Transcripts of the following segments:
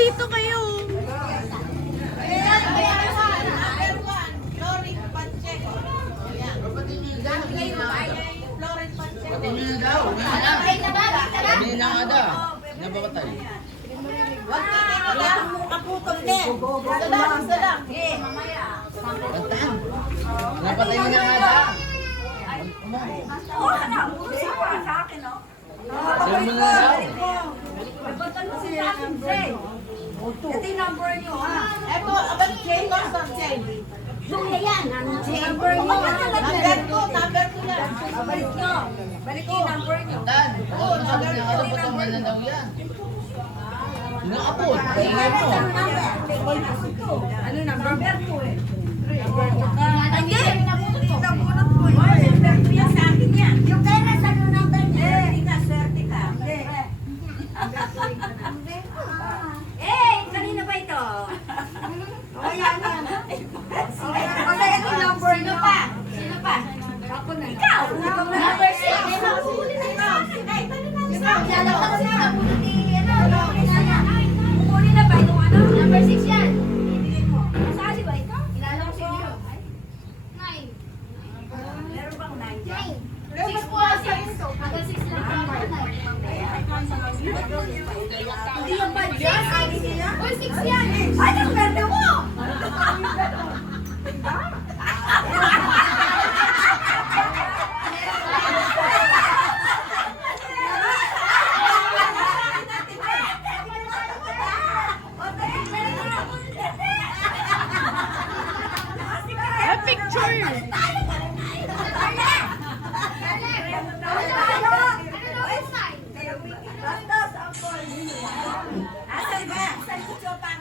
dito kayo. Hindi na nga da. Nababatay. Wag kikita mo kaputol din. Salam. Bantahan. Napatay mo na nga da. Sa akin, no? Sabi mo na daw. Ito yung number nyo, ha? Eto, abang chain ko sa chain. Luya yan. Number nyo. Number ko yan. Balik nyo. Balik yung number nyo. Dan. Oo, sabi niya. Nakaputang na daw yan. Nakaput. Tingnan mo. Ano number? Number 2 eh. Hindi. Nabunot ko. Number 2 yan sa akin yan. Yung kaya nasa number niya. Swerte ka. Eh, kanina ba ito? Ayan yan. Kasi ito yung number nyo. Sino pa? Ako na. Ikaw. Number 6. Makahuli na ito. Lalakot sila nabunot ni Huli na ba itong ano? Number 6 yan. Masali ba ito? Ilala ko siya. 9. Meron bang 9 dyan? 6 po ang 6. Hanggang 6 lang pa ako. Hindi yung bad yan. Uy, 6 yan. Ay, nakwerte mo!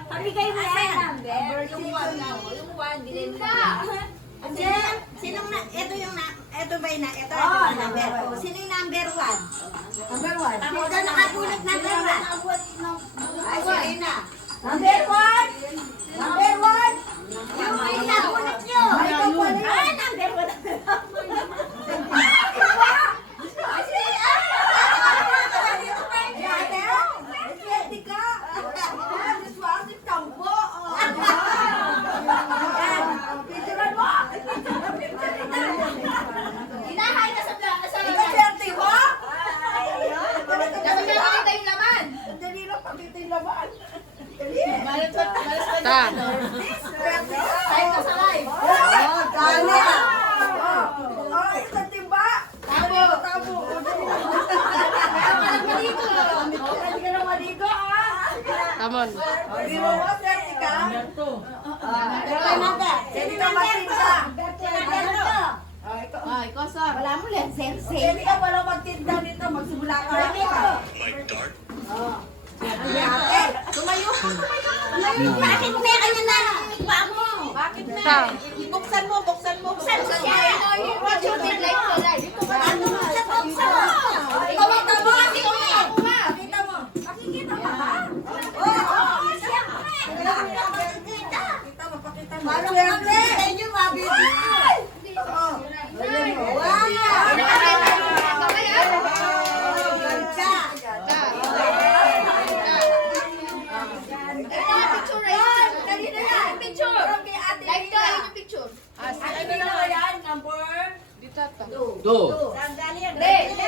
Pabigay mo yan. Yung 1, bilhin mo. Sinong na, ito yung na, ito ba yung na, ito yung number. Sino yung number 1? Number 1. Sino nakatulog number 1? Ay, sige na. Number 1! Number 1! Yung nakunat nyo. Ay, number 1. Inahay ka sa plano sa laman. Ikaserte mo? Dapat nakakita yung laman. Dali lang pakita yung laman. Malas pa Ta. Tayo ka sa live. Oh, dali. Oh, isang timba. Tabo. Tabo. Walang maligo. Hindi ka na maligo, ah. Tamon. Hindi mo mo, swerte ka. Hindi ka matinda. Ay, kosa. Wala mo lang, sense. Hindi ka pala magtinda nito, magsimula ka nito. Tumayo ka, tumayo. Bakit may kanya na iba mo? Bakit na? Ta. Buksan mo, buksan mo. Buksan mo siya. What you did like to like? Ano mo sa buksan mo? Pakita mo. Pakita mo. Pakikita mo ba? Oo, siyempre. Pakikita. Pakita mo, pakita mo. Siyempre. Sa inyo, mabibig. Oo. Do. Sandali yan. Sino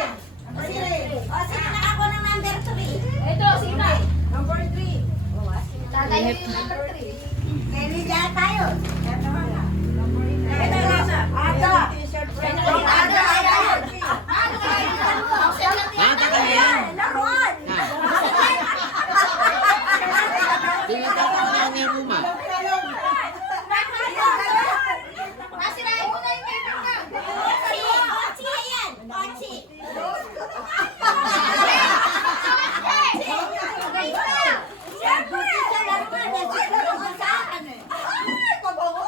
nakakuha ng number 3? Ito, sino? Number 3. Tatay yung number 3. Pwede dyan tayo. Ito na. Ada. Ada. Bata ka yan. Laruan. Tingnan ka na ni Ruma. Masirain mo na yung paper ka. Ochi yan. Ochi. Siyempre. Laruan sa akin eh. Ay, kabango.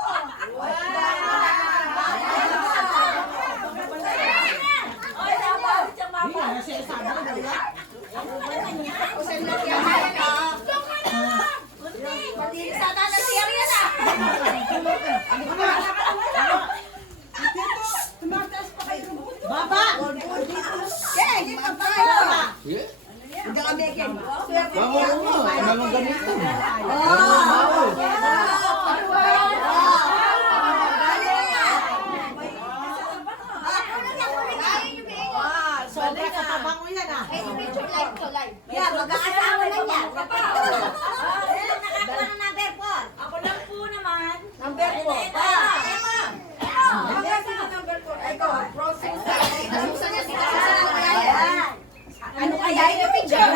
Hindi ka mekin. Swerte Bawo niya. mo. Ano ganito? Sobra katabang mo yan ah. Yan, mag-aasawa na yan. Sino nakakuha ng number 4? Ako lang po naman. Number 4. Number 4. Ito, process. Ano kaya yung picture?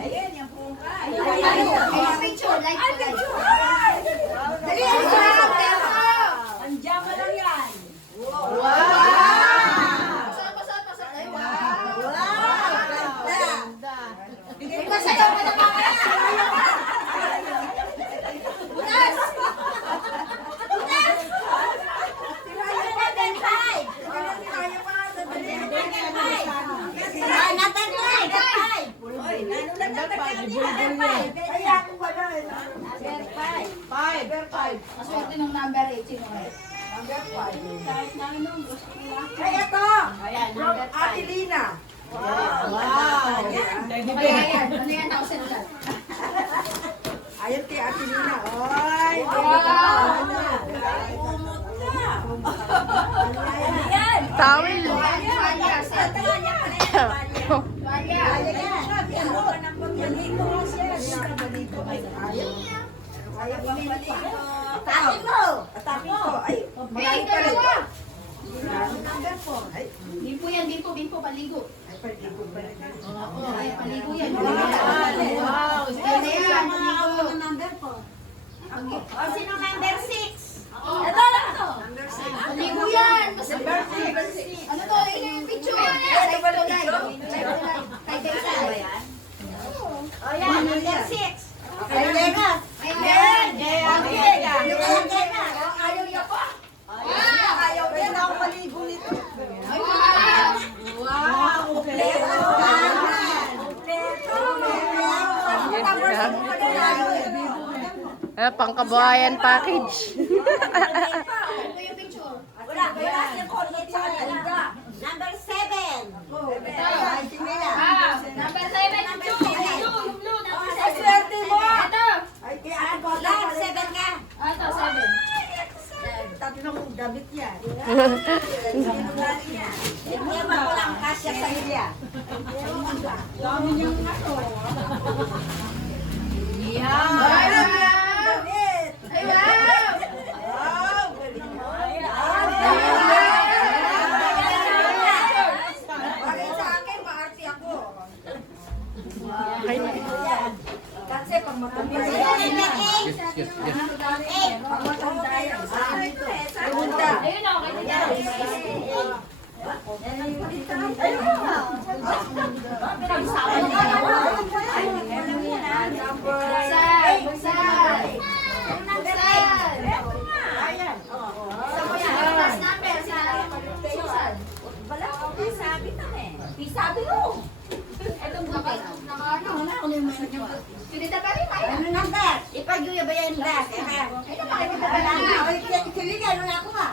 Ayan, yung punga. Ayan, picture. Like ko, like. Dali, Andiyan mo lang yan. Bigay ko sa'yo, panapangalan. Butas! Butas! Siraya pa, then five. Siraya pa, then five. Number five, then five. Number five. Kaya kung wala, number five. Five. Maswerte ng number 8, sino eh? Number 5. Kahit na anong gusto nila. Ay, ito! Ayan, number 5. Ate Lina. Wow. Ayan, ano yan ako sinulat? Ayan kay Ate Lina. Oy! Ayan! Tawil. Tuwalya, sa tuwalya pala yan, tuwalya. Tuwalya. Yan, ako ng pagbalito. Ayaw pang balito. Tapin mo! Atapin ko. Ay, marami pala ito. Number 4. Ay, Bimpo yan, bimpo, paligo. ay, paligo pa rin. Oo, ay, paligo yan. Wow. Ayan, mga ako ng number 4. O, sino number 6? Ito lang to. Number 6. Paligo yan. Number 6. Ano to, yung picture. Ito ba lang ito? Kay Tessa. O yan, number 6. Kay Tessa. Ayan. Ayan. Yung kay Tessa. Ayaw niya pa. Ayaw din ako maligo nito. Wow. Kompleto. Pangkabuhayan package. Yung picture. Wala, kaya kasi cornet sa kanila. Number 7. Ay, sinila. Number 7, Number 7. yung blue. Ay, swerte mo. Ito. Ay, kay Ate Bola. Lang, 7 ka. Ito, 7. Tatlong damit yan. Ewan ko lang kasya sa iya. Dami niyang ano. Damit! Ay, wow. Wow! Bakit sa akin, maarte ako. Kasi pag matanda yan. Yes, yes, yes. Pag matanda yan. Pumunta. Ayun o, kaya Buksan! Buksan! Ayan. Last number sa Susan. Wala akong sabi na eh. Sabi ko. Itong buti. Naka-ano, wala ako yung mga nyo. Pinita pa rin tayo. Ano number? Ipag-uyabayan ba? Ito pa rin ito. Ay, kiligan mo na ako ha.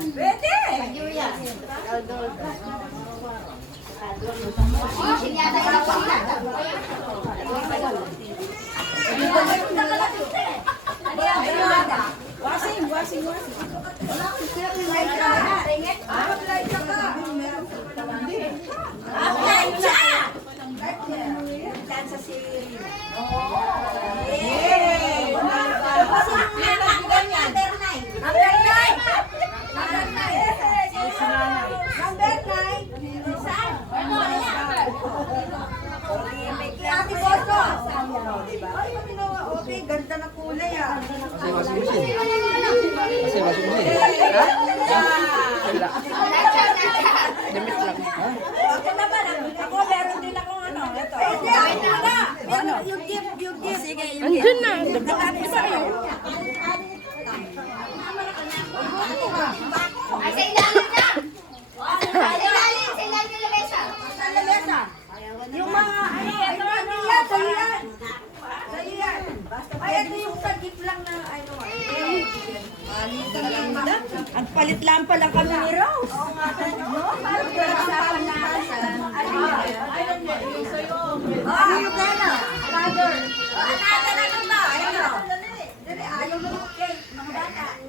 Pwede! Pag-uya. Oh, sinyata yung ako sila. Wasing, wasing, wasing. Okay, ganda na kulay ah. Kasi washing machine. Kasi washing machine. Wala. Damit lang. Ha? Ako naman, ako meron din akong ano, ito. Ano? Yung gift, yung gift. Sige, yung Andun na. Ay, sa ilalim na! Sa ilalim yung lamesa. Yung mga ano, ano yan, sa'yo yan. Sa'yo yan. Ay, ito yung sa gift lang na ano. Ang palit lang pala kami ni Rose. Oo nga, no? Parang pinag-usapan na.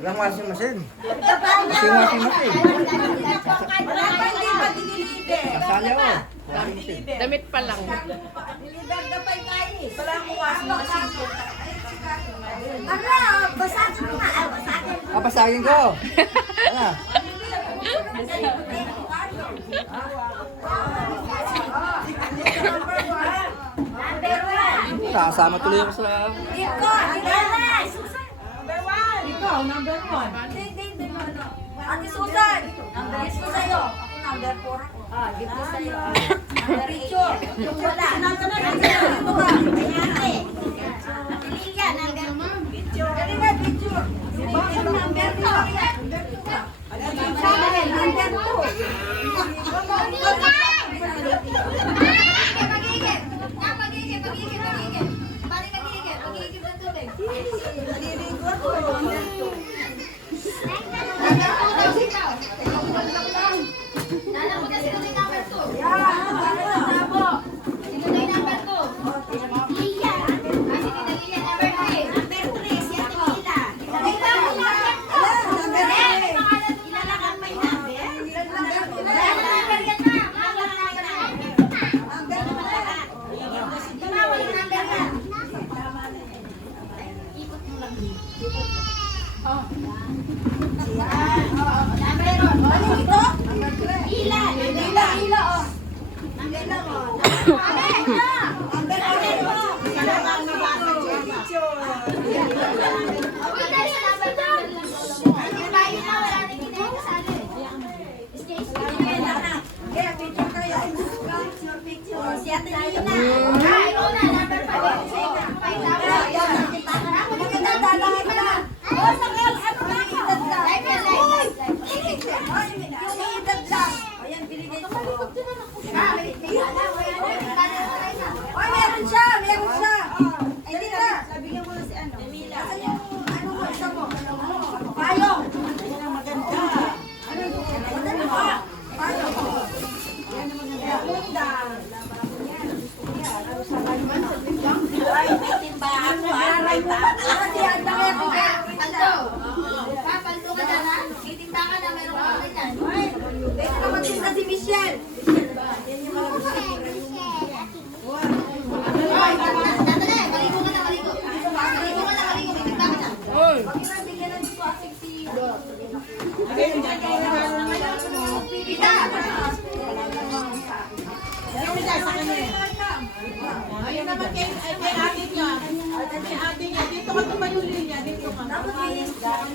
Walang washing machine. Washing machine. Wala pa, hindi pa dinilibre. Kasali ako. Washing machine. Damit pa lang. Nilibre ka pa yung kais. Wala akong washing machine. Ano, basagin mo nga. Basagin mo. Papasagin ko. Ano? Number 1. Nakasama tuloy ako sa... Iko, Dilanas. Ikaw, number 1. Ate Susan. Number 2 sa'yo. Ako number 4. Ah, dito sa'yo. Number 2. Yung wala. Number 2 ba? Ate. Ate Lilia, number 2. Dali ba, picture? Yung number 2. Number 3. Si Ate Lilia na. Ayan, binigay ko. Oy, meron siya, meron siya. Ay, di na. Sabihin mo na si ano. Asan yung, ano mo, isa mo? Payong. Maganda. Ano mo? Payong. Ay, may timbahan mo, ah. May timbahan. Ang dami ako. Paldo ka na na? Titinda ka na, meron ka pa yan. Pwede na magtinda si Michelle. Tatala, maligo ka na, maligo. Maligo ka na, maligo, titinda ka na. Tita! Ayun naman kay ate niya. Kay ate niya. Dito ka tumayo niya. Dito ka.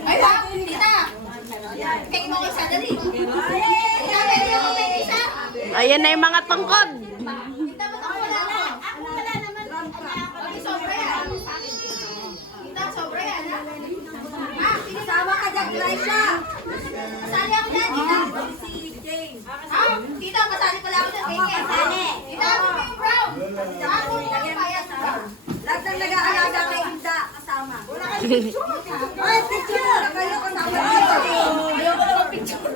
Ay, ha? Tita! Tingin mo kay Sadali. Tita, pwede ako may isa? Ayan na yung mga tungkod. Tita, ba't ako wala na? Ako wala naman. Okay, sobra yan. Tita, sobra yan, ha? Ha? Sama ka dyan, Gracia. Kasali ako dyan, tita. Si James. Ha? Tita, kasali pala ako dyan. Kaya kasali. Tita, ako yung brown. Ako yung payas. Lahat ng nag-aalaga kay Inda kasama. Ay, picture! Kayo kasama. Ayoko na mag-picture.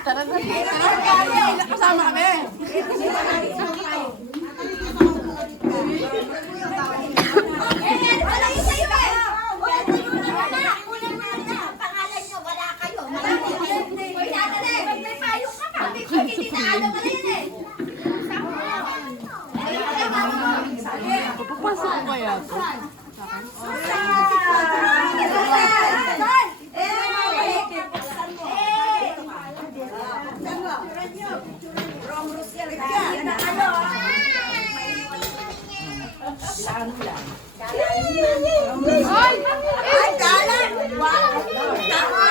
Tara na. Kasama kami. Papasok ko kaya ako. Ay, galan! Wow! Tama!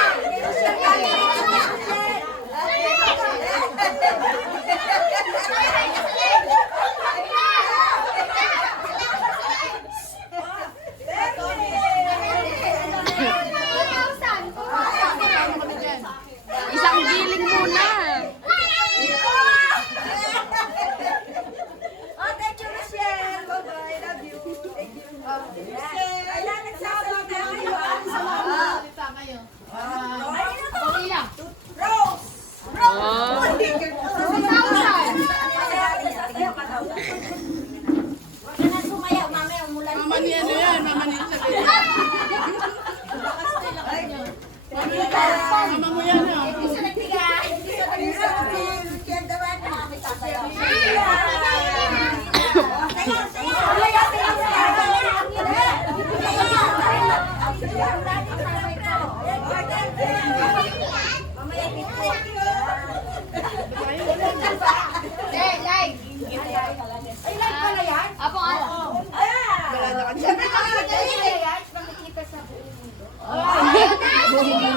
naman yun sa video. Mama mo yan ah. Isa nagbigay. Live. Ay, live pala yan? Apo, ano? Siyempre, Makikita sa buong mundo. Ayan na, ayan na.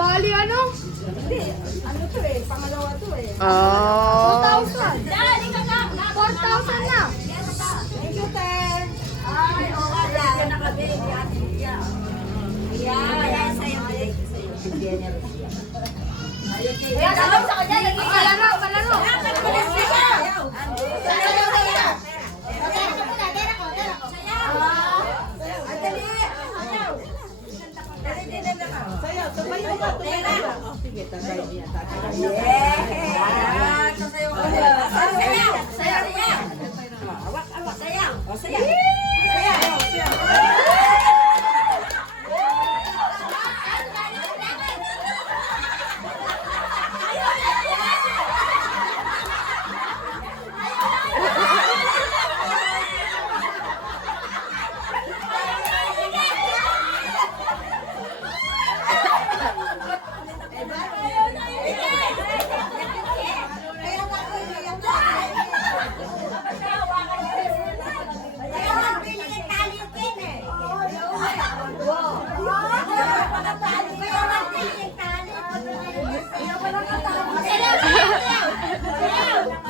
Bali ano? ano to eh, pangalawa to eh. Oh. 4,000 na. Thank you, Ten. Ay, oo, yan na kami. Yan, sa'yo. Kaya sabi sa kanya, naging kalaro. Sayo, tumayo ka. Oh, sige, tayo niya.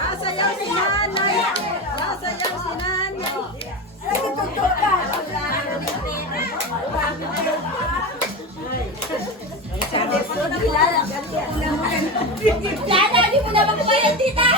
Nasayaw si nanay. Nasayaw si nanay. Lana, di mo na magbayad, tita.